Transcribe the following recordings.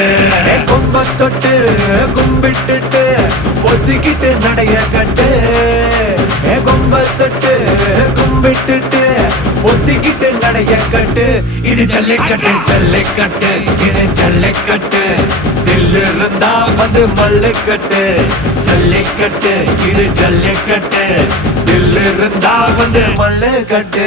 கட்டு கொம்ப தொட்டு கும்பிட்டுட்டு ஒத்திக்கிட்டு நடைய கட்டு கொம்ப தொட்டு கும்பிட்டுட்டு ஒத்திக்கிட்டு நடைய கட்டு இது ஜல்லிக்கட்டு ஜல்லிக்கட்டு இது ஜல்லிக்கட்டு தில்லு இருந்தா வந்து மல்லுக்கட்டு ஜல்லிக்கட்டு இது ஜல்லிக்கட்டு தில்லு இருந்தா வந்து மல்லுக்கட்டு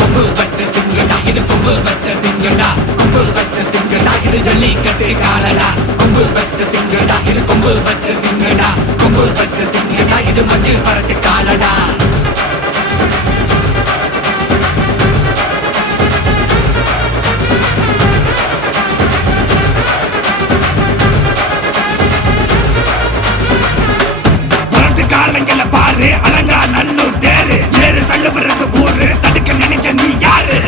கொம்பு வச்ச சிங்கடா இது கொம்பு வச்ச சிங்கடா கொம்பு வச்ச சிங்கடா இது ஜல்லிக்கட்டு காலடா கொம்பு வச்ச சிங்கடா இது கொம்பு வச்ச சிங்கடா கொம்பு வச்ச சிங்கடா இது மஞ்சள் வரட்டு காலடா காலங்கள பாரு அலங்கா நல்லூர் தேரு ஏறு தள்ளுபுறது ஊரு தடுக்க நினைக்க நீ யாரு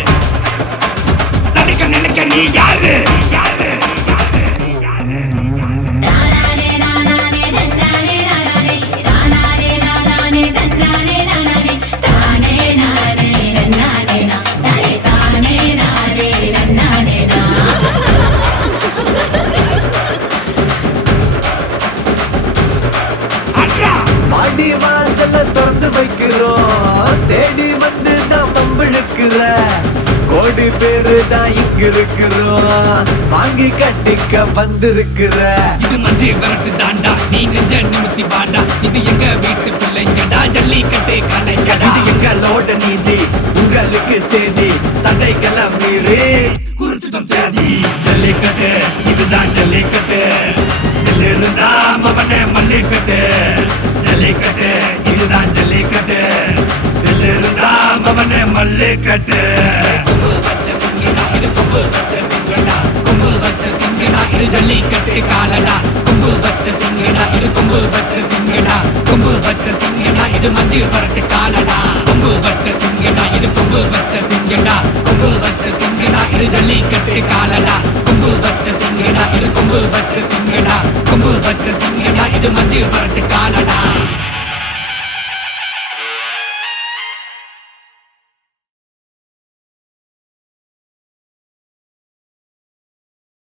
தடுக்க நினைக்க நீ யாரு மாடி வாசல திறந்து வைக்கிறோம் தேடி வந்து தான் பம்பிழுக்கிற கோடி பேரு தான் இங்க இருக்கிறோம் வாங்கி கட்டிக்க வந்திருக்கிற இது மஞ்சி வரட்டு தாண்டா நீ நெஞ்ச நிமித்தி பாண்டா இது எங்க வீட்டு பிள்ளைங்கடா ஜல்லிக்கட்டு கலைஞடா இது எங்களோட நீதி உங்களுக்கு செய்தி தடைகளை மீறி குறிச்சுதான் தேதி ஜல்லிக்கட்டு இதுதான் ஜல்லிக்கட்டு இதில் இருந்தா மவனே மல்லிக்கட்டு ஜல்லிக்கட்டு இதுதான் ஜல்லிக்கட்டு இதில் இருந்தா மவனே மல்லிக்கட்டு கொம்பு வச்ச சிங்கடா இது கொம்பு வச்ச சிங்கடா கொம்பு வச்ச சிங்கடா இது ஜல்லிக்கட்டு காலடா கொம்பு வச்ச சிங்கடா இது கொம்பு வச்ச சிங்கடா கொம்பு வச்ச சிங்கடா இது மஞ்சள் வரட்டு காலடா கொம்பு வச்ச சிங்கடா இது கொம்பு வச்ச சிங்கடா கொம்பு வச்ச சிங்கடா இது ஜல்லிக்கட்டு காலடா கொம்பு வச்ச சிங்கடா இது கொம்பு வச்ச சிங்கடா கொம்பு வச்ச சிங்கடா இது மஞ்சள் வரட்டு காலடா